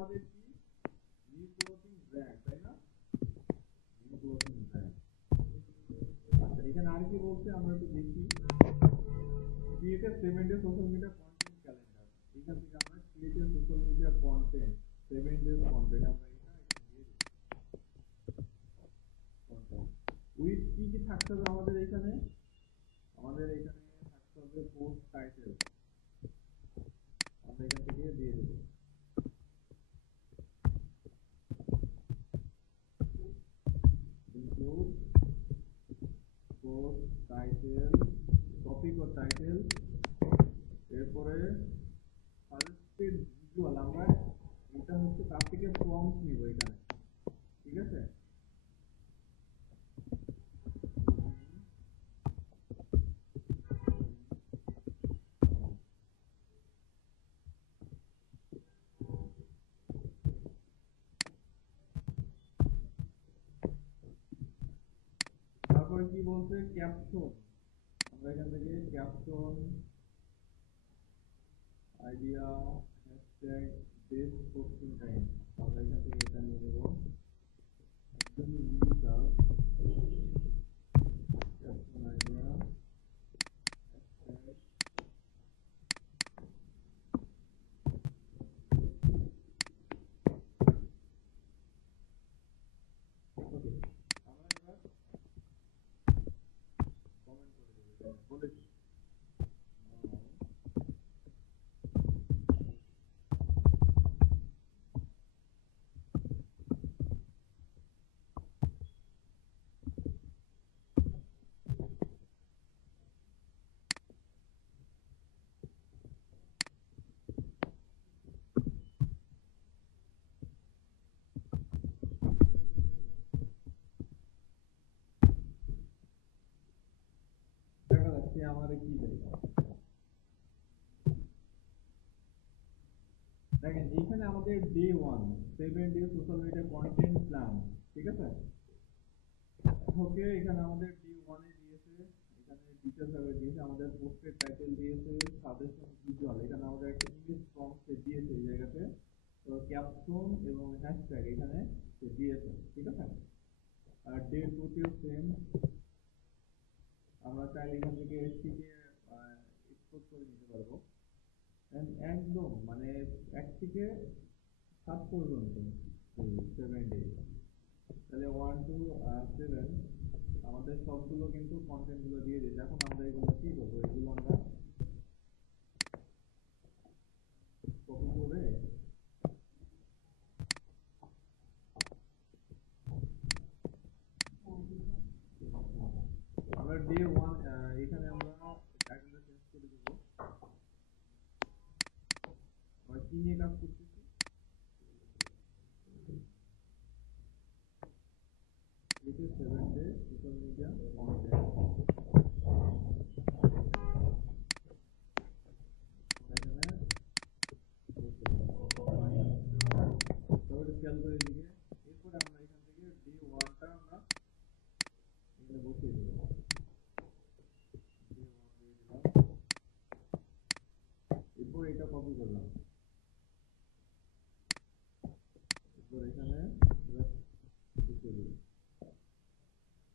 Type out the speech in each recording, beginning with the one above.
আমাদের কি new clothing brand, তাই না? New clothing brand. আচ্ছা, এখানে আর কি বলছে আমরা একটু দেখি। Create a 7 day social media content calendar. এখান থেকে আমরা create a social media content 7 days content আমরা এখানে দিয়ে দিই। কন্টেন্ট উইথ কি কি থাকতে হবে আমাদের এখানে? আমাদের এখানে থাকতে হবে পোস্ট টাইটেল, আমরা এখান থেকে দিয়ে দেবো। ইনক্লুড পোস্ট টাইটেল, টপিক ও টাইটেল, এরপরে সাজেস্টেড ভিজুয়াল। আমরা এটা হচ্ছে তার থেকে প্রম্পট নিব এখানে, ঠিক আছে? তারপরে কি বলছে? ক্যাপশন। আমরা এখান থেকে caption, idea, hashtag, best posting time, আমরা এখান থেকে এটা নিয়ে নেব। একদম ইউনিকাল ক্যাপশন, আইডিয়া, হ্যাশট্যাগ। ওকে, আমরা এবার কমেন্ট করে দেবো, বলেছি। দেখা যাচ্ছে আমার কি দেয়, দেখেন এইখানে আমাদের day 1 7 day social media content plan, ঠিক আছে? ওকে, এখানে আমাদের ডে 1 এ দিয়েছে, এখানে ডিটেইলস ভাবে দিয়েছে, আমাদের পোস্টের টাইটেল দিয়েছে, সাজেশন ভিজুয়াল, এখানে আমাদের একটা ইমেজ প্রম্পট দিয়েছে এই জায়গাতে, তো ক্যাপশন এবং হ্যাশট্যাগ এখানে দিয়েছে, ঠিক আছে? আর ডে 2 তেও সেম, আমরা চাইলে এখান থেকে এসটিকে এক্সপোর্ট করে নিতে পারবো একদম, মানে 1 থেকে 7 পর্যন্ত 7 ডে, তাহলে 1 to 7 আমাদের সবগুলো কিন্তু কন্টেন্ট গুলো দিয়ে দিয়েছে। এখন আমরা এগুলো কি করবো? এগুলো আমরা কপি করে আমরা ডে 1 এখানে আমরা টাইটেলটা চেঞ্জ করে দেব। আমরা কি নিয়ে কাজ করতেছি? It is 7 day social media content. খেয়াল করে দিকে, এরপরে আমরা এখান থেকে ডে 1টা আমরা এখানে বসিয়ে দেব। এরপর এটা কপি করলাম, এরপর এখানে বসিয়ে দেব।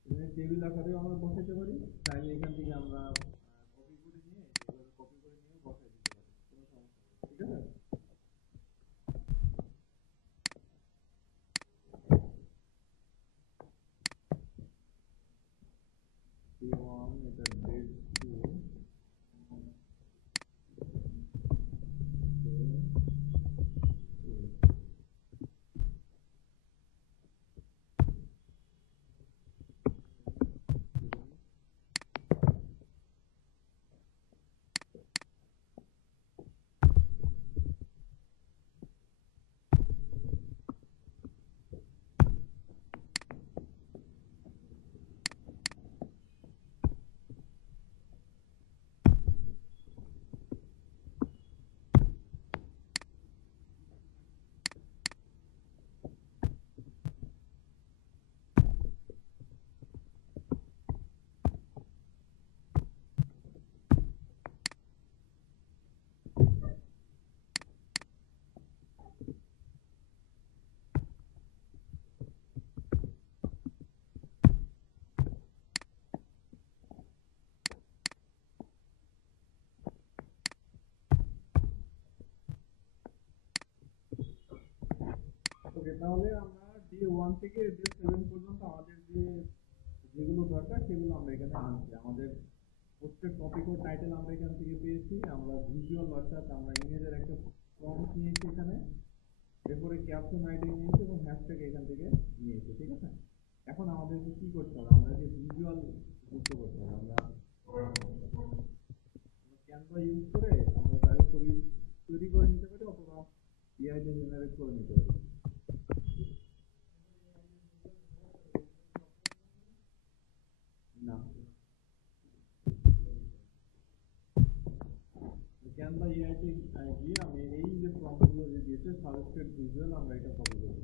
এখানে টেবিল আকারে আমরা বসাতে পারি, চাইলে এখান থেকে আমরা কপি করে নিয়ে বসাই দিতে পারি, কোনো সমস্যা নেই, ঠিক আছে? ডে 1 এটা ডে 2, তাহলে আমরা D1 থেকে D7 পর্যন্ত আমাদের যেগুলো দরকার সেগুলো আমরা এখানে আনছি। আমাদের পোস্টের টপিক ও টাইটেল আমরা এখান থেকে পেয়েছি। আমরা ভিজুয়াল অর্থাৎ আমরা ইমেজের একটা প্রম্পট নিয়েছি এখানে, এরপরে ক্যাপশন রাইটিং নিয়েছি এবং হ্যাশট্যাগ এখান থেকে নিয়েছি। ঠিক আছে, এখন আমাদেরকে কি করতে হবে, আমরা যে ভিজুয়াল যুক্ত করতে হবে। আমরা ক্যানভা ইউজ করে আমরা চাইলে ছবি তৈরি করে নিতে পারি অথবা এআই দিয়ে জেনারেট করে নিতে পারি। না, ক্যানভা এআই তে গিয়ে আমি এই যে প্রম্পটগুলো যে দিয়েছে সাজেস্টেড ভিজুয়াল, আমরা এটা কপি করব।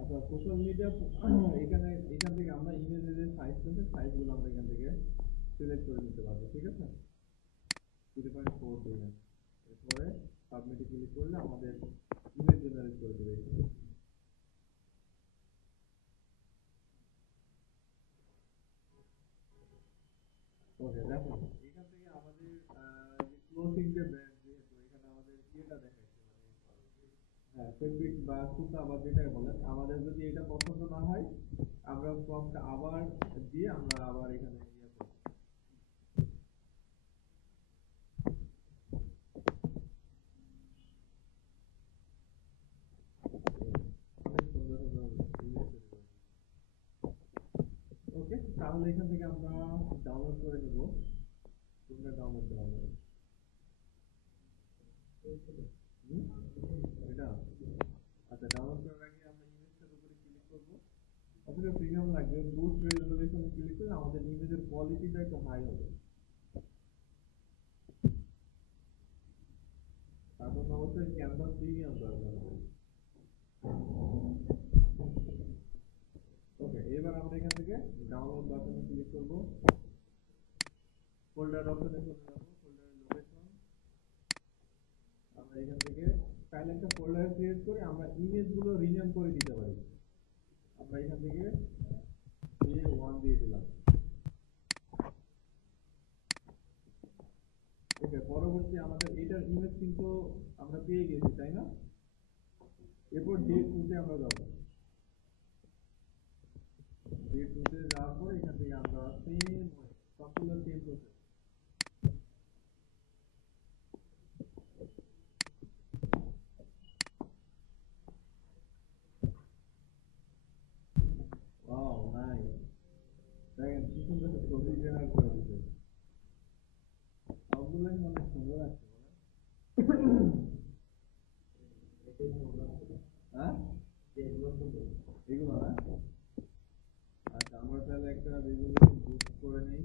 আচ্ছা, সোশ্যাল মিডিয়া এখান থেকে আমরা ইমেজের যে সাইজ আছে সাইজগুলো আমরা এখান থেকে সিলেক্ট করে নিতে পারবো। ঠিক আছে, 3.4 দিলাম, এরপরে সাবমিটে ক্লিক করলে আমাদের ইমেজ জেনারেট করে দেবে। ওকে, দেখো এখান থেকে আমাদের যে ক্লোথিং যে ব্র্যান্ড, যেহেতু এখানে আমাদের ইয়েটা দেখাচ্ছে, হ্যাঁ ফেব্রিক বা সুতা বা যেটাই বলেন, আমাদের যদি এটা পছন্দ না হয় আমরা ফর্মটা আবার দিয়ে আমরা আবার এখানে ইয়ে করব। ওকে, তাহলে এখান থেকে আমরা ডাউনলোড করে নেব। তোমরা ডাউনলোড দেওয়া হবে এটা। আচ্ছা, ডাউনলোড করার আগে আমরা ইমেজটার উপরে ক্লিক করব। অথবা প্রিমিয়াম লাগবে, বুস্ট রেজোলিউশনে ক্লিক করলে আমাদের ইমেজের কোয়ালিটিটা একটু হাই হবে। তারপর অবশ্যই ক্যানভা প্রিমিয়াম দরকার হবে। ওকে, এবার আমরা এখান থেকে ডাউনলোড বাটনে ক্লিক করব, ফোল্ডার অপশনে চলে যাব, ফোল্ডারের লোকেশন আমরা এখান থেকে চাইলে একটা ফোল্ডার ক্রিয়েট করে আমরা ইমেজগুলো রিনেম করে দিতে পারি। আমরা এখান থেকে A1 দিয়ে দিলাম। ওকে, পরবর্তী আমাদের এটার ইমেজ কিন্তু আমরা পেয়ে গেছি, তাই না? এরপর D2 আমরা যাবো। D2 যাওয়ার পর এখান থেকে আমরা সেম সবগুলো সেম প্রসেস। ওয়াও, নাইস, দেখেন কি সুন্দর ছবি জেনারেট করে দিতে। সবগুলোই অনেক সুন্দর আছে, হ্যাঁ এগুলো না। আচ্ছা, আমরা তাহলে একটা রেজোলিউশন বুস্ট করে নেই।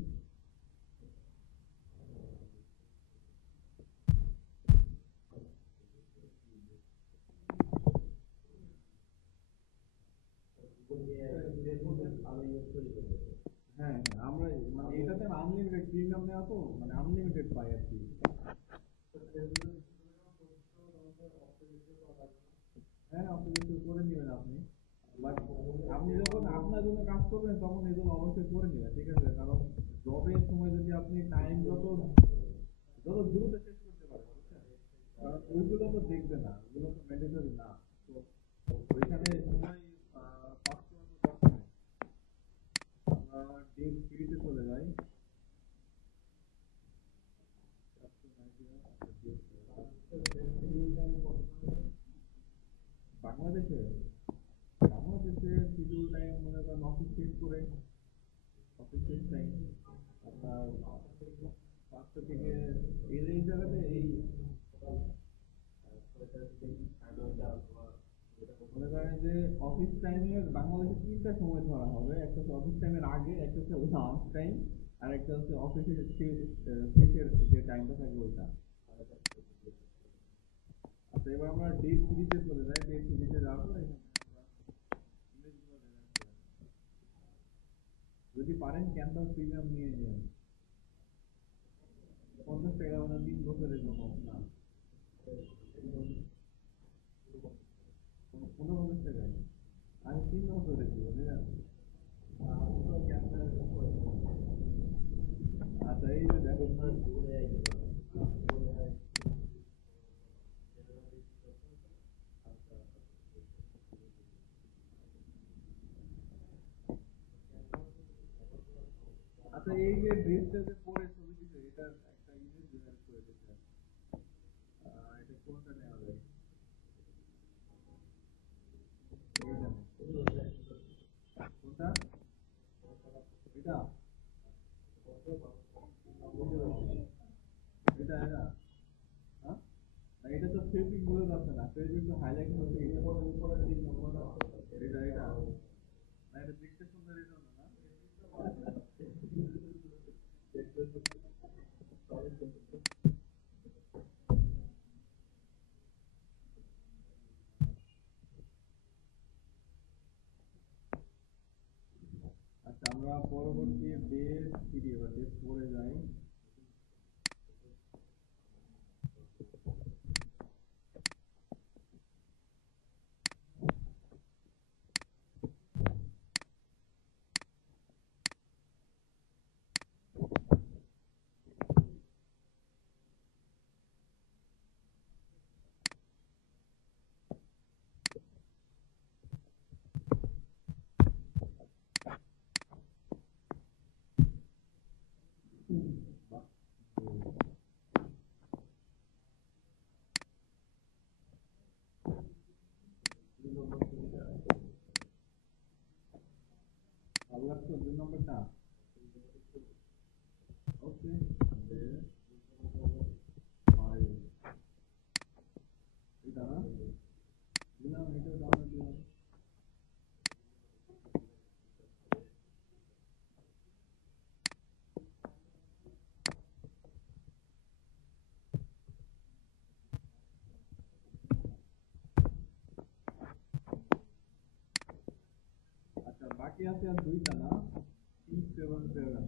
হ্যাঁ, আমরা মানে এটাতে আনলিমিটেড প্রিমিয়াম নেওয়া তো, মানে আনলিমিটেড পাই আর কি। হ্যাঁ, অবশ্যই করে নেবেন আপনি, বাট আপনি যখন আপনার জন্য কাজ করবেন তখন এগুলো অবশ্যই করে নেবেন। ঠিক আছে, কারণ জবের সময় যদি আপনি টাইম যত যত দ্রুত শেষ করতে পারেন, বুঝছেন, কারণ ওইগুলো তো দেখবে না, ওইগুলো তো ম্যান্ডেটরি না। তো ওইখানে সময় পাস করার তো দরকার নেই। আমরা ডে 3 চলে যাই। বাংলাদেশে বাংলাদেশে শিডিউল টাইম মনে করেন অফিস শেষ করে, অফিস শেষ টাইম আপনার 5টা থেকে এই জায়গাতে এই মনে করেন যে অফিস টাইমের বাংলাদেশে 3টা সময় ধরা হবে। একটা হচ্ছে অফিস টাইমের আগে, একটা হচ্ছে লাঞ্চ টাইম, আর একটা হচ্ছে অফিসের শেষের যে টাইমটা থাকে ওইটা। আচ্ছা, এবার আমরা ডে 3 চলে যাই। ডে 3 যাওয়ার পর এখানে আমরা ইমেজগুলো জেনারেট করে নিই। যদি পারেন ক্যানভাস প্রিমিয়াম নিয়ে নিন, 50 টাকা, মানে 3 বছরের জন্য না। 49 টাকায় আমি 3 বছর দিব বুঝলেন। আচ্ছা এই যে দেখেন আচ্ছা এই যে ড্রেসটা যে পরে ছবি দিছে এটার একটা ইমেজ জেনারেট করে দিছে, এটা কোনটা নেওয়া যায়? এইটা কোনটা? এটা এটা এটা হ্যাঁ না, এটা তো ফেব্রিক বোঝা যাচ্ছে না, ফেব্রিক তো হাইলাইট হচ্ছে এটা এটা এটা না, এটা দেখতে সুন্দর এটা না না। আচ্ছা আমরা পরবর্তী ডেট 3 এবার ডেট 4 এ যাই। ভালো লাগতো 2 নম্বরটা? ওকে এটা না দিলাম, এটাও ডাউনলোড দিলাম। আচ্ছা বাকি আছে আর 2টা না, 677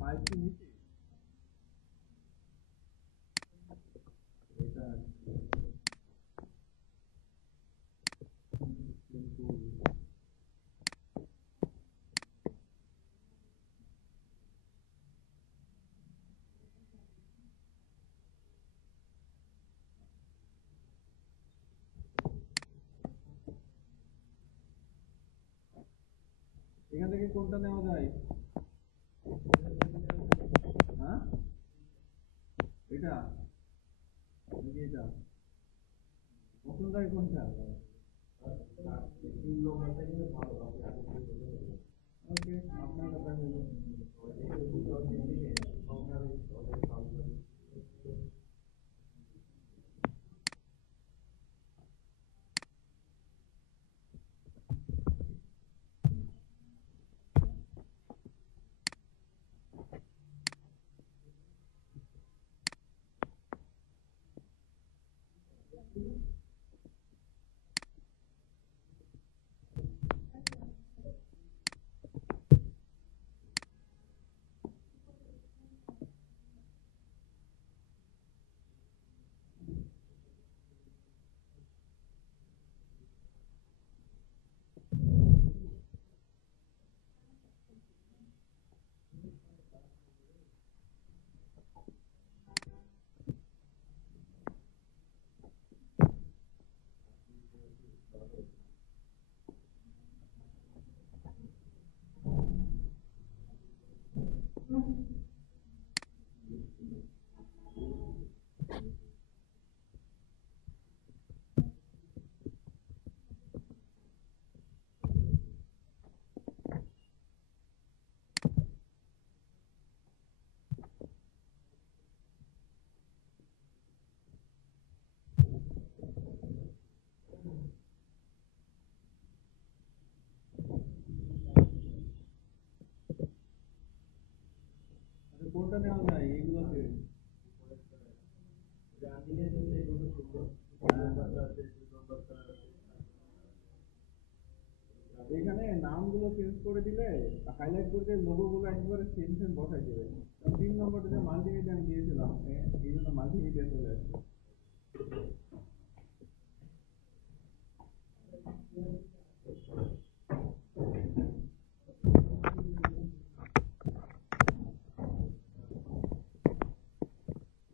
5 কি নিচে এটা কিন্তু এখান থেকে কোনটা নেওয়া যায়? হ্যাঁ এটা নাকি এটা পছন্দ হয় কোনটা? ওকে আপনার কথা হলো। আচ্ছা কোনটা নেওয়া যায় এইগুলোতে? এখানে নামগুলো চেঞ্জ করে দিলে, হাইলাইট করে দিয়ে লোগো গুলো একবারে সেম সেম বসাই দেবে, 3 নম্বরটা যে মাল্টিমিডিয়া আমি দিয়েছিলাম, এই জন্য মাল্টিমিডিয়া চলে আসছে।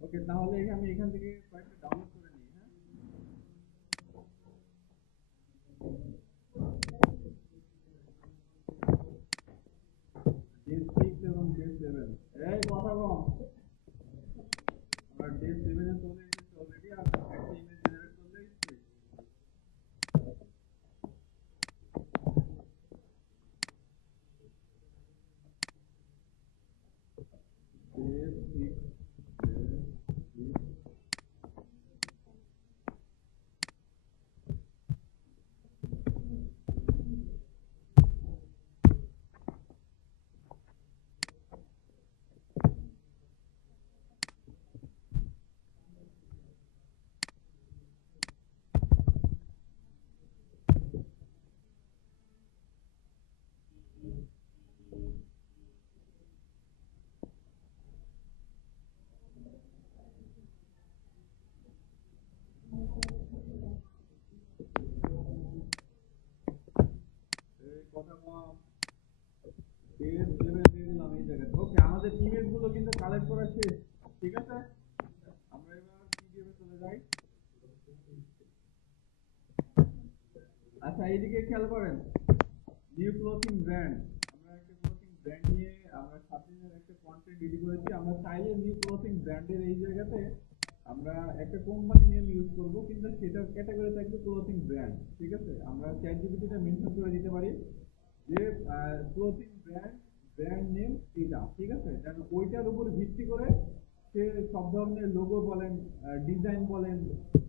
ওকে, তাহলে আমি এখান থেকে কয়েকটা ডাউনলোড করে নিই। হ্যাঁ, ডে 6 এবং ডে 7, এই কথা কম, আমরা ডে 7 এ চলে এসেছি অলরেডি, আর একটা ইমেজ জেনারেট করলে কথা কম, ডে 7 দিয়ে দিলাম এই জায়গায়। ওকে, আমাদের ইমেজ গুলো কিন্তু কালেক্ট করা শেষ, ঠিক আছে। আমরা এবার পিডিএফ এ চলে যাই। আচ্ছা, এইদিকে খেয়াল করেন, নিউ ক্লোথিং ব্র্যান্ড, আমরা একটা ক্লোথিং ব্র্যান্ড নিয়ে আমরা 7 দিনের একটা কন্টেন্ট রেডি করেছি। আমরা চাইলে নিউ ক্লোথিং ব্র্যান্ডের এই জায়গাতে আমরা একটা কোম্পানি নেম ইউজ করব, কিন্তু সেটার ক্যাটাগরি থাকবে ক্লোথিং ব্র্যান্ড, ঠিক আছে। আমরা চ্যাট জিপিটিতে মেনশন করে দিতে পারি যে ক্লোথিং ব্র্যান্ড নেম এটা, ঠিক আছে। যেন ওইটার উপর ভিত্তি করে সে সব ধরনের লোগো বলেন, ডিজাইন বলেন,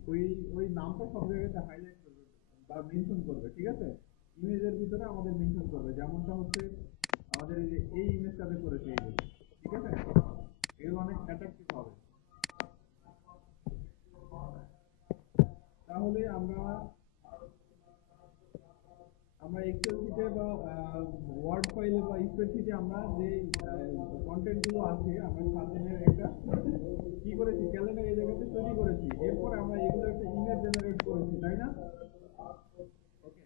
ওই ওই নামটা সব জায়গাতে হাইলাইট করবে বা মেনশন করবে, ঠিক আছে। ইমেজের ভিতরে আমাদের মেনশন করবে, যেমনটা হচ্ছে আমাদের এই যে এই ইমেজটাতে করেছে এই যে, ঠিক আছে। এগুলো অনেক অ্যাট্রাকটিভ হবে। তাহলে আমরা আমরা এক্সেল শিটে বা ওয়ার্ড ফাইলে বা স্প্রেডশিটে আমরা যে কন্টেন্ট গুলো আছে, আমরা 7 দিনের একটা কি করেছি, ক্যালেন্ডার এই জায়গাতে তৈরি করেছি। এরপর আমরা এগুলো একটা ইমেজ জেনারেট করেছি, তাই না? ওকে,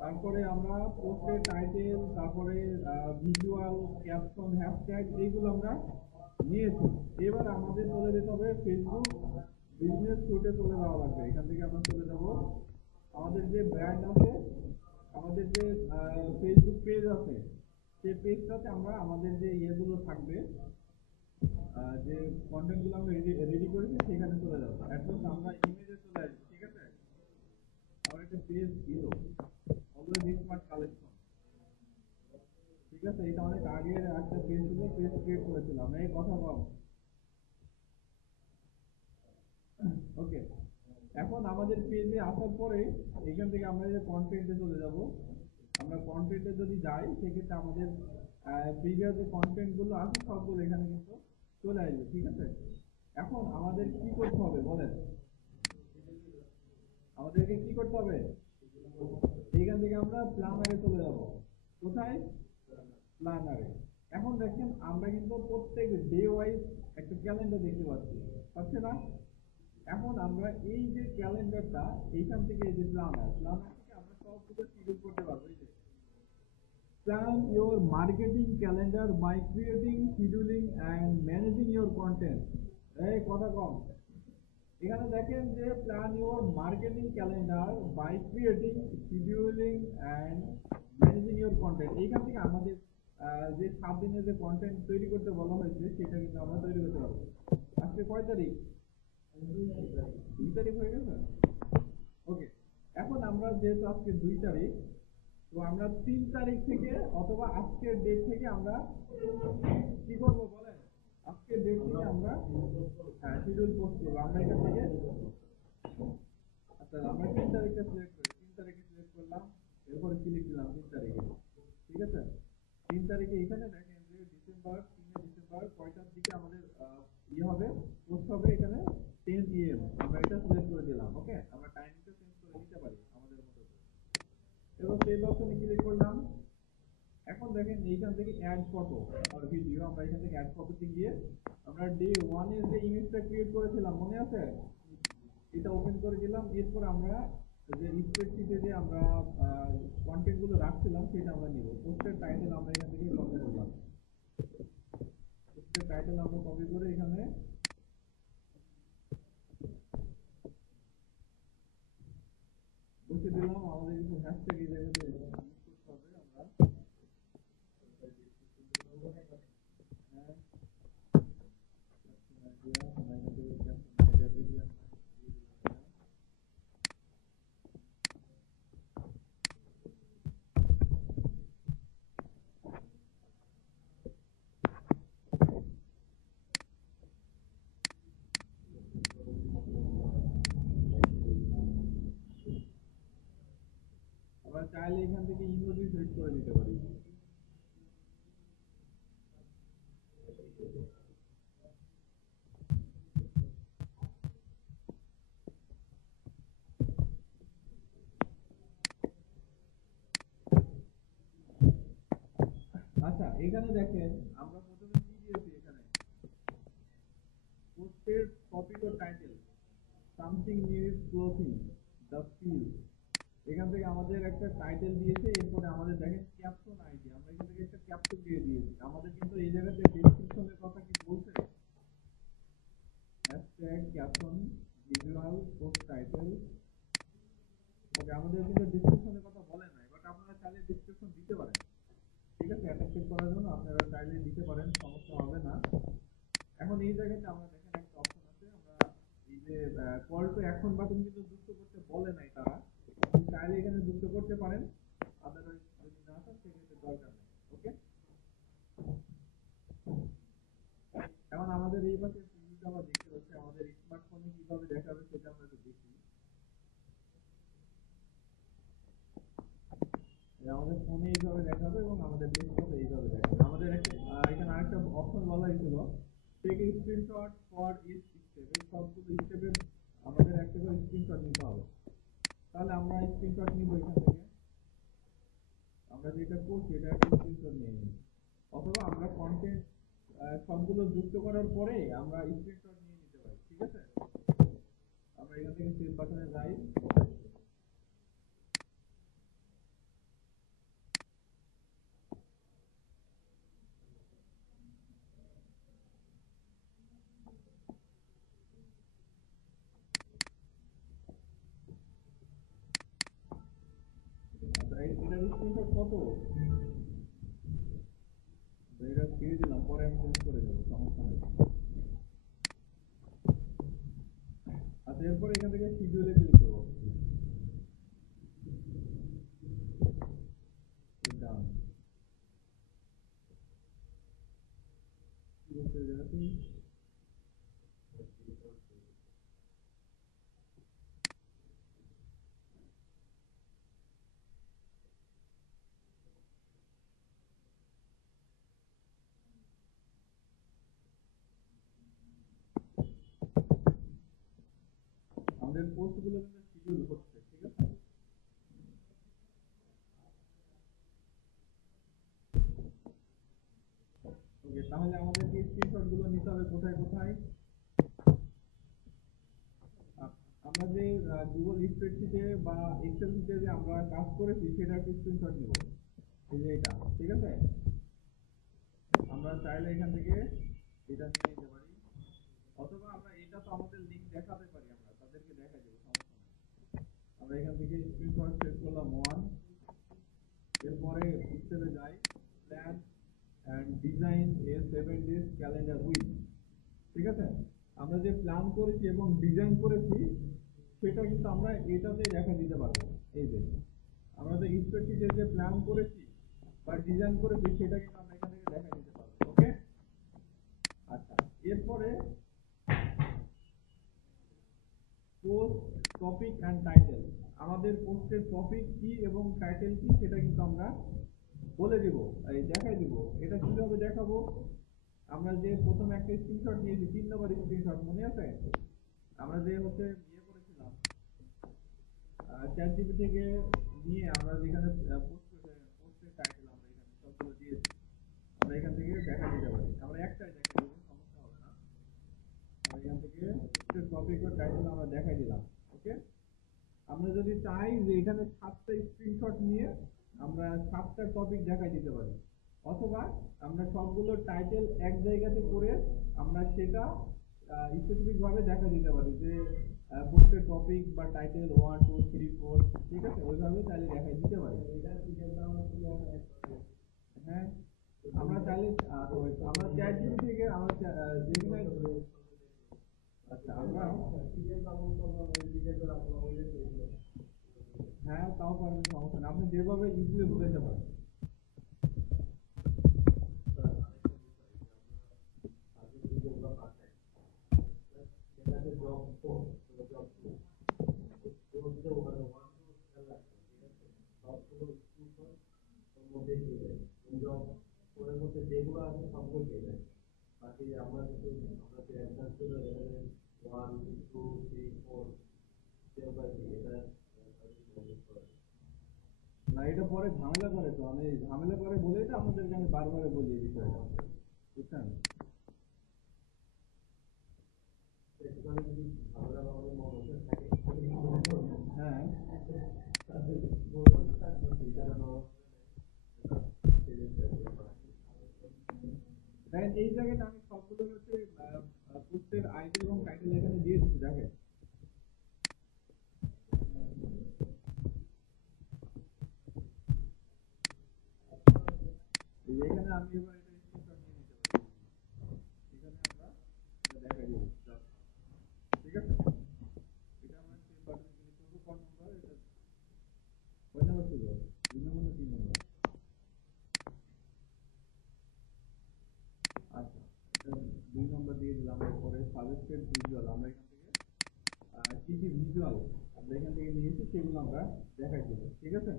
তারপরে আমরা পোস্টের টাইটেল, তারপরে ভিজুয়াল, ক্যাপশন, হ্যাশট্যাগ এইগুলো আমরা নিয়েছি। এবার আমাদের চলে যেতে হবে ফেসবুক বিজনেস স্যুটে চলে যাওয়া লাগবে। এখান থেকে আমরা চলে যাব, আমাদের যে ব্র্যান্ড আছে, আমাদের যে ফেসবুক পেজ আছে, সেই পেজটাতে আমরা আমাদের যে ইয়েগুলো থাকবে, যে কন্টেন্ট গুলো আমরা রেডি করেছি সেখানে চলে যাবো। এখন আমরা ইমেজে চলে আসবো, ঠিক আছে। আমার একটা পেজ ছিল অলওয়েজ স্মার্ট কালেকশন, ঠিক আছে। এটা অনেক আগের একটা পেজ ছিল, পেজ ক্রিয়েট করেছিলাম, এই কথা কম। ওকে, এখন আমাদের পেজে আসার পরে এখান থেকে আমরা যে কন্টেন্টে চলে যাব। আমরা কন্টেন্টে যদি যাই, সেক্ষেত্রে আমাদের প্রিভিয়াস যে কন্টেন্ট গুলো আছে সবগুলো এখানে কিন্তু চলে আসবে, ঠিক আছে। এখন আমাদের কি করতে হবে বলেন, আমাদেরকে কি করতে হবে? এইখান থেকে আমরা প্ল্যানারে চলে যাব। কোথায়? প্ল্যানারে। এখন দেখেন, আমরা কিন্তু প্রত্যেক ডে ওয়াইজ একটা ক্যালেন্ডার দেখতে পাচ্ছি, পাচ্ছে না? এখন আমরা এই যে ক্যালেন্ডারটা, এইখান থেকে এই যে প্ল্যানার থেকে আমরা সবগুলো শিডিউল করতে পারবো। এই যে plan your marketing calendar by creating, scheduling and managing your content, এই কথা কম। এখানে দেখেন যে plan your marketing calendar by creating, scheduling and managing your content. এইখান থেকে আমাদের যে 7 দিনের যে কন্টেন্ট তৈরি করতে বলা হয়েছে, সেটা কিন্তু আমরা তৈরি করতে পারবো। আজকে কয় তারিখ? 2 তারিখ হয়ে গেছে। ওকে, এখন আমরা যেহেতু আজকে 2 তারিখ, তো আমরা 3 তারিখ থেকে অথবা আজকের ডেট থেকে আমরা কি করবো বলেন? আজকের ডেট থেকে আমরা শিডিউল পোস্ট করবো। আমরা এখান থেকে, আচ্ছা আমরা 3 তারিখটা সিলেক্ট করি, 3 তারিখে সিলেক্ট করলাম, এরপরে ক্লিক দিলাম 3 তারিখে, ঠিক আছে। 3 তারিখে এখানে দেখেন যে ডিসেম্বর 3 ডিসেম্বর কয়টার দিকে আমাদের ইয়ে হবে, পোস্ট হবে। এখানে 10 AM আমরা এটা সিলেক্ট করে দিলাম। ওকে, আমরা টাইমটা চেঞ্জ করে নিতে পারি আমাদের মতো করে। এবার সেভ অপশনে ক্লিক করলাম। এখন দেখেন এইখান থেকে অ্যাড ফটো আর ভিডিও, আমরা এখান থেকে অ্যাড ফটোতে গিয়ে আমরা ডে 1 এর যে ইমেজটা ক্রিয়েট করেছিলাম মনে আছে, এটা ওপেন করে দিলাম। এরপর আমরা যে স্প্রেডশিটে যে আমরা কন্টেন্ট গুলো রাখছিলাম সেটা আমরা নিব। পোস্টের টাইটেল আমরা এখান থেকে কপি করলাম, পোস্টের টাইটেল আমরা কপি করে এখানে বসে দিলাম। আমাদের কিছু হ্যাশট্যাগ এই জায়গাতে ইউজ করতে হবে। আমরা চাইলে এখান থেকে ইমোজি সেট করে দিতে পারি। আচ্ছা এখানে দেখেন আমরা প্রথমে কি দিয়েছি, এখানে পোস্টের টপিক ও title, something new clothing, the feel. এখান থেকে আমাদের একটা টাইটেল দিয়েছে, এরপরে আমাদের দেখেন ক্যাপশন আইডি, আমরা এখান থেকে একটা ক্যাপশন দিয়ে দিয়েছি। আমাদের কিন্তু এই জায়গাতে ডেসক্রিপশনের কথা কি বলছে, hashtag caption visual post title. Okay, আমাদের কিন্তু ডেসক্রিপশনের কথা বলে নাই, বাট আপনারা চাইলে ডেসক্রিপশন দিতে পারেন। ঠিক আছে, অ্যাট্রাকটিভ করার জন্য আপনারা চাইলে দিতে পারেন, সমস্যা হবে না। এখন এই জায়গাতে আমরা দেখেন একটা অপশন আছে, আমরা এই যে কল টু অ্যাকশন বাটন কিন্তু যুক্ত করতে বলে নাই তারা, চাইলে এখানে যুক্ত করতে পারেন, আদারওয়াইজ যদি না চান সেক্ষেত্রে দরকার নেই। ওকে, এখন আমাদের এই পাশে প্রিভিউটা আমরা দেখতে পাচ্ছি, আমাদের স্মার্টফোনে কিভাবে দেখাবে সেটা আমরা একটু দেখি। আমাদের ফোনে এইভাবে দেখাবে এবং আমাদের ডেস্কটপে এইভাবে দেখাবে। আমাদের এখানে আরেকটা অপশন বলা হয়েছিল, take screenshot for each step. এই সবগুলো স্টেপের আমাদের একটা করে স্ক্রিনশট নিতে হবে। তাহলে আমরা স্ক্রিনশট নিব এখান থেকে, আমরা যেটা করছি এটা একটা স্ক্রিনশট নিয়ে নিই, অথবা আমরা কন্টেন্ট সবগুলো যুক্ত করার পরে আমরা স্ক্রিনশট নিয়ে নিতে পারি। ঠিক আছে, আমরা এখান থেকে সেভ বাটনে যাই। আচ্ছা এটার স্ক্রিনশট কত, এটা ছেড়ে দিলাম, পরে আমি চেঞ্জ করে দেবো, সমস্যা নেই। আচ্ছা এরপরে এখান থেকে শিডিউলে ক্লিক করবো, ডান। আমাদের পোস্ট গুলো কিন্তু শিডিউল হচ্ছে। ঠিক আছে, ওকে, তাহলে আমাদেরকে স্ক্রিনশট গুলো নিতে হবে কোথায় কোথায়। আমরা যে গুগল স্প্রেডশিটে বা এক্সেল শিটে যে আমরা কাজ করেছি সেটা একটা স্ক্রিনশট নিব, এই যে এটা। ঠিক আছে, আমরা চাইলে এখান থেকে এটা নিয়ে নিতে পারি, অথবা আমরা এটা তো আমাদের লিংক দেখাতে পারি, আমরা তাদেরকে দেখাই দেবো, সমস্যা নেই। আমরা এখান থেকে স্ক্রিনশট সেভ করলাম 1। এরপরে পিক্সেলে যাই, plan and design a 7 days calendar week. ঠিক আছে, আমরা যে প্ল্যান করেছি এবং ডিজাইন করেছি সেটা কিন্তু আমরা এটাতে দেখা দিতে পারবো। এই যে আমরা যে স্প্রেডশিটে যে প্ল্যান করেছি বা ডিজাইন করেছি সেটা কিন্তু আমরা এখান থেকে দেখা দিতে পারবো। ওকে, আচ্ছা এরপরে পোস্ট টপিক এন্ড টাইটেল, আমাদের পোস্টের টপিক কি এবং টাইটেল কি সেটা কিন্তু আমরা বলে দিব, এই দেখাই দিব। এটা কিভাবে দেখাবো, আমরা যে প্রথমে একটা স্ক্রিনশট নিয়েছি, 3 নম্বর স্ক্রিনশট মনে আছে, আমরা যে হচ্ছে ইয়ে করেছিলাম চ্যাট জিপিটি থেকে নিয়ে আমরা যেখানে পোস্টের টাইটেল আমরা এখানে সব সবগুলো দিয়েছি, আমরা এখান থেকে দেখা দিতে পারি। আমরা একটাই দেখা দিব, সমস্যা হবে না। আমরা এখান থেকে টপিক ও টাইটেল আমরা দেখাই দিলাম। ওকে, আমরা যদি চাই যে এখানে 7টা স্ক্রিনশট নিয়ে আমরা 7টা টপিক দেখাই দিতে পারি, অথবা আমরা সবগুলো টাইটেল এক জায়গাতে করে আমরা সেটা স্পেসিফিক ভাবে দেখা দিতে পারি যে পোস্টের টপিক বা টাইটেল 1 2 3 4, ঠিক আছে, ওইভাবে চাইলে দেখাই দিতে পারি। হ্যাঁ, আমরা চাইলে আমরা চ্যাট জিপিটি থেকে আমরা যেখানে আচ্ছা আমরা হ্যাঁ তাও পারবেন, সমস্যা না, আপনি যেভাবে ইজিলি বুঝাইতে পারেন। যেগুলো আছে সবগুলো দিয়ে দেয়, বাকি আমরা যদি আমরা যে অ্যান্সার ছিল এখানে 1 2 3 4 এটা না, এটা পরে ঝামেলা করে, তো আমি ঝামেলা করে বলেই তো আপনাদেরকে আমি বারবার বলি এই বিষয়টা, বুঝছেন? হ্যাঁ দেখেন এই জায়গাটা আমি সবগুলো হচ্ছে পোস্টের আইডি এবং টাইটেল এখানে দিয়ে দিচ্ছি। দেখেন এখানে আমি এবার এটা স্ক্রিনশট নিয়ে নিতে পারি, এখানে আমরা এটা দেখাই দিব, ঠিক আছে। এটা আমরা সেভ বাটনে ক্লিক করব, কোন নাম্বার এটা কয় নাম্বার ছিল, 2 নম্বর না 3 নম্বর? আচ্ছা, এটা 2 নম্বর দিয়ে দিলাম। এরপরে সাজেস্টেড ভিজুয়াল, আমরা এখান থেকে কি কি ভিজুয়াল আমরা এখান থেকে নিয়েছি সেগুলো আমরা দেখাই দেব, ঠিক আছে।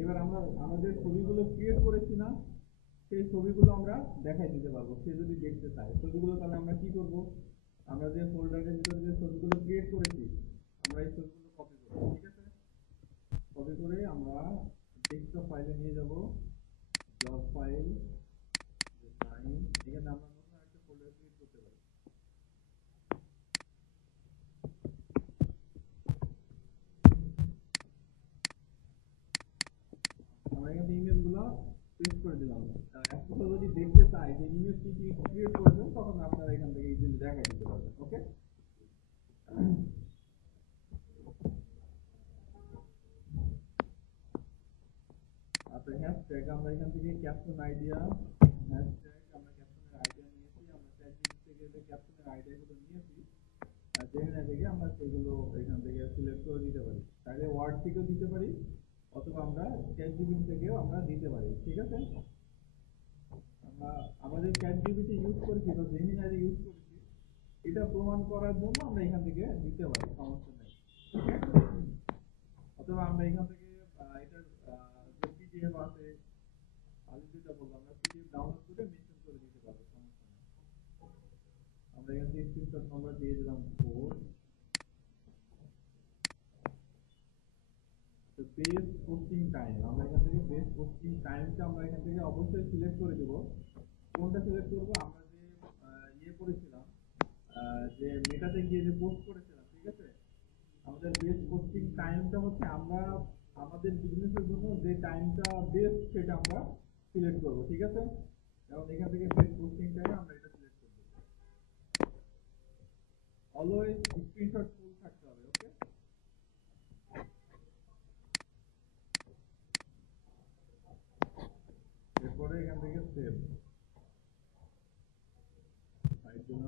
এবার আমরা আমাদের ছবিগুলো ক্রিয়েট করেছি না, সেই ছবিগুলো আমরা দেখাই দিতে পারবো। সে যদি দেখতে চায় ছবিগুলো, তাহলে আমরা কি করব, আমরা যে ফোল্ডারের ভিতরে যে ছবিগুলো ক্রিয়েট করেছি আমরা এই ছবিগুলো কপি করব, ঠিক আছে। কপি করে আমরা ডেস্কটপ ফাইলে নিয়ে যাব, জব ফাইল, ডিজাইন, এখানে আমরা নতুন একটা ফোল্ডার ক্রিয়েট করতে পারি। আমরা এখানে ইমেজগুলো পেস্ট করে দিলাম। এখন যদি দেখতে চাই যে ইমেজ কি কি ক্রিয়েট করবেন, তখন আপনারা এখান থেকে ইজিলি দেখাই দিতে পারবেন। ওকে, আচ্ছা হ্যাশট্যাগ আমরা এখান থেকে ক্যাপশন আইডিয়া, হ্যাশট্যাগ আমরা ক্যাপশনের আইডিয়া নিয়েছি, আমরা চ্যাটজিপিটি থেকে যে ক্যাপশনের আইডিয়াগুলো নিয়েছি যেখানে থেকে আমরা সেগুলো এখান থেকে সিলেক্ট করে দিতে পারি। তাহলে ওয়ার্ড থেকেও দিতে পারি, অথবা আমরা চ্যাটজিপিটি থেকেও আমরা দিতে পারি, ঠিক আছে। আমরা আমাদের চ্যাটজিপিটি ইউজ করেছি বা জেমিনাই ইউজ করেছি, এটা প্রমাণ করার জন্য আমরা এখান থেকে দিতে পারি, সমস্যা নেই। অথবা আমরা এখান থেকে এটার যে পিডিএফ আছে, আমি যেটা বললাম, আমরা পিডিএফ ডাউনলোড করে মেনশন করে দিতে পারবো, সমস্যা নেই। আমরা এখান থেকে স্ক্রিনশট নাম্বার দিয়ে দিলাম 4। পেজ পোস্টিং টাইম, আমরা এখান থেকে পেজ পোস্টিং টাইমটা আমরা এখান থেকে অবশ্যই সিলেক্ট করে দেব। কোনটা সিলেক্ট করব, আমরা যে ইয়ে করেছিলাম, যে মেটাতে গিয়ে যে পোস্ট করেছিলাম, ঠিক আছে। আমাদের বেস্ট পোস্টিং টাইমটা হচ্ছে আমরা আমাদের বিজনেসের জন্য যে টাইমটা বেস্ট সেটা আমরা সিলেক্ট করব, ঠিক আছে। এবং এখান থেকে বেস্ট পোস্টিং টাইম আমরা এটা সিলেক্ট করব। অলওয়েজ স্ক্রিনশট ফুল থাকতে হবে। ওকে, এরপরে এখান থেকে সেভ ফাইল জন্য।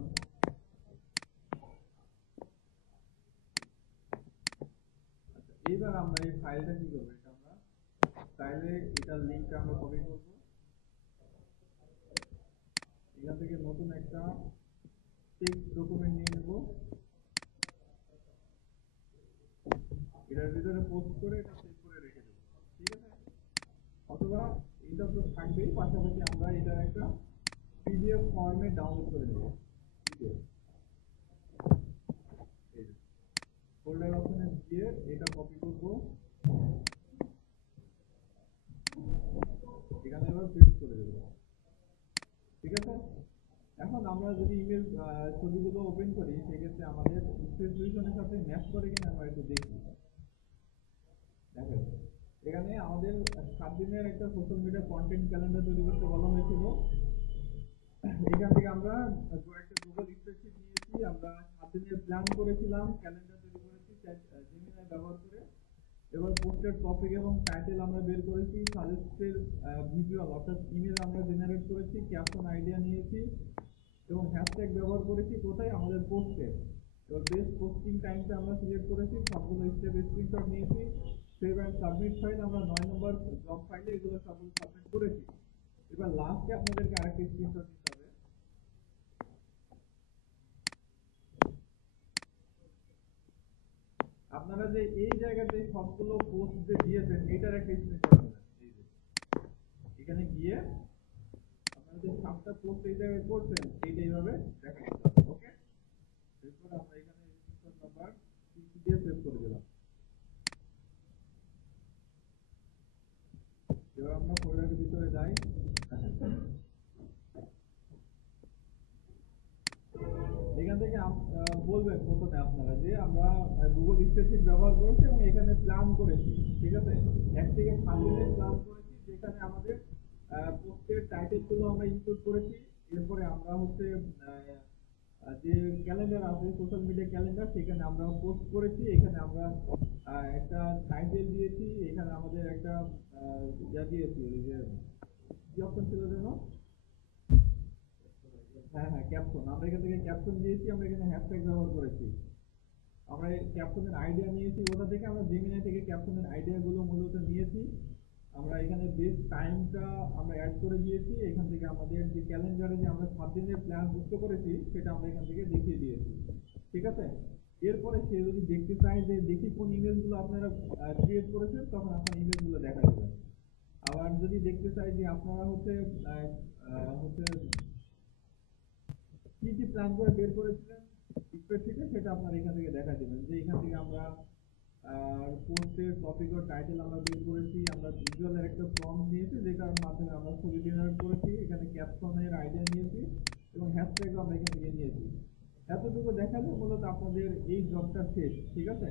আচ্ছা, এবার আমরা এই ফাইলটা কি করব, এটা আমরা চাইলে এটার লিংকটা আমরা কপি করব, এখান থেকে নতুন একটা টেক্সট ডকুমেন্ট নিয়ে নেব, এটার ভিতরে পোস্ট করে এটা সেভ করে রেখে দেব, ঠিক আছে। অথবা এটা তো থাকবেই, পাশাপাশি আমরা এটার একটা পিডিএফ ফর্মে ডাউনলোড করে নেব। পিডিএফ ফোল্ডার অপশনে গিয়ে এটা কপি করব, এখানে এবার আমরা যদি ইমেল ছবিগুলো ওপেন করি সেক্ষেত্রে আমাদের স্পেসিফিকেশনের সাথে ম্যাচ করে কিনা আমরা একটু দেখি। দেখেন এখানে আমাদের 7 দিনের একটা সোশ্যাল মিডিয়া কন্টেন্ট ক্যালেন্ডার তৈরি করতে বলা হয়েছিল। এখান থেকে আমরা একটা গুগল স্প্রেডশিট নিয়েছি, আমরা 7 দিনের প্ল্যান করেছিলাম, ক্যালেন্ডার তৈরি করেছি জেমিনাই ব্যবহার করে। এবার পোস্টের টপিক এবং টাইটেল আমরা বের করেছি, সাজেস্টেড ভিজুয়াল অর্থাৎ ইমেজ আমরা জেনারেট করেছি, ক্যাপশন আইডিয়া নিয়েছি এবং হ্যাশট্যাগ ব্যবহার করেছি কোথায় আমাদের পোস্টে। এবার বেস্ট পোস্টিং টাইমটা আমরা সিলেক্ট করেছি, সবগুলো স্টেপ স্ক্রিনশট নিয়েছি। সেভ অ্যান্ড সাবমিট ফাইল আমরা 9 নম্বর জব ফাইলে এগুলো সবগুলো সাবমিট করেছি। এবার লাস্টে আপনাদেরকে আরেকটা স্ক্রিনশট নিতে হবে। আপনারা যে এই জায়গাতে সবগুলো পোস্ট যে দিয়েছেন এটার একটা স্ক্রিনশট নেবেন। এই যে এখানে গিয়ে আপনারা যে 7টা পোস্ট এই জায়গায় করছেন এইটা এইভাবে দেখা দিতে হবে। ওকে, এরপর আমরা এখানে স্ক্রিনশট নাম্বার 6 দিয়ে সেভ করে দিলাম। এবার আমরা ফোল্ডারের ভিতরে যাই। এখান থেকে বলবেন প্রথমে আপনারা যে আমরা গুগল স্প্রেডশিট ব্যবহার করেছি এবং এখানে প্ল্যান করেছি, ঠিক আছে, 1 থেকে 7 দিনের প্ল্যান করেছি যেখানে আমাদের পোস্টের টাইটেলগুলো আমরা ইনক্লুড করেছি। এরপরে আমরা হচ্ছে যে ক্যালেন্ডার আছে সোশ্যাল মিডিয়া ক্যালেন্ডার সেখানে আমরা পোস্ট করেছি, এখানে আমরা একটা টাইটেল দিয়েছি, এখানে আমাদের একটা ইয়া দিয়েছি, ওই যে কি অপশন ছিল যেন, হ্যাঁ হ্যাঁ ক্যাপশন, আমরা এখান থেকে ক্যাপশন দিয়েছি, আমরা এখানে হ্যাশট্যাগ ব্যবহার করেছি। আমরা এই ক্যাপশনের আইডিয়া নিয়েছি ওটা থেকে, আমরা জেমিনাই থেকে ক্যাপশনের আইডিয়াগুলো মূলত নিয়েছি। আমরা এখানে বেস্ট টাইমটা আমরা অ্যাড করে দিয়েছি, এখান থেকে আমাদের যে ক্যালেন্ডারে যে আমরা 7 দিনের প্ল্যান যুক্ত করেছি সেটা আমরা এখান থেকে দেখিয়ে দিয়েছি, ঠিক আছে। এরপরে সে যদি দেখতে চায় যে দেখি কোন ইমেলগুলো আপনারা ক্রিয়েট করেছেন তখন আপনার ইমেলগুলো দেখা দেবেন। আবার যদি দেখতে চাই যে আপনারা হচ্ছে হচ্ছে কি কি প্ল্যান করে বের করেছিলেন স্প্রেডশিটে সেটা আপনারা এখান থেকে দেখা দেবেন। যে এখান থেকে আমরা পোস্টের টপিক ও টাইটেল আমরা বের করেছি, আমরা ভিজুয়ালের একটা ফর্ম নিয়েছি যেটার মাধ্যমে আমরা ছবি জেনারেট করেছি, এখানে ক্যাপশনের আইডিয়া নিয়েছি এবং হ্যাশট্যাগও আমরা এখান থেকে নিয়েছি। এতটুকু দেখালে মূলত আপনাদের এই জবটা শেষ, ঠিক আছে।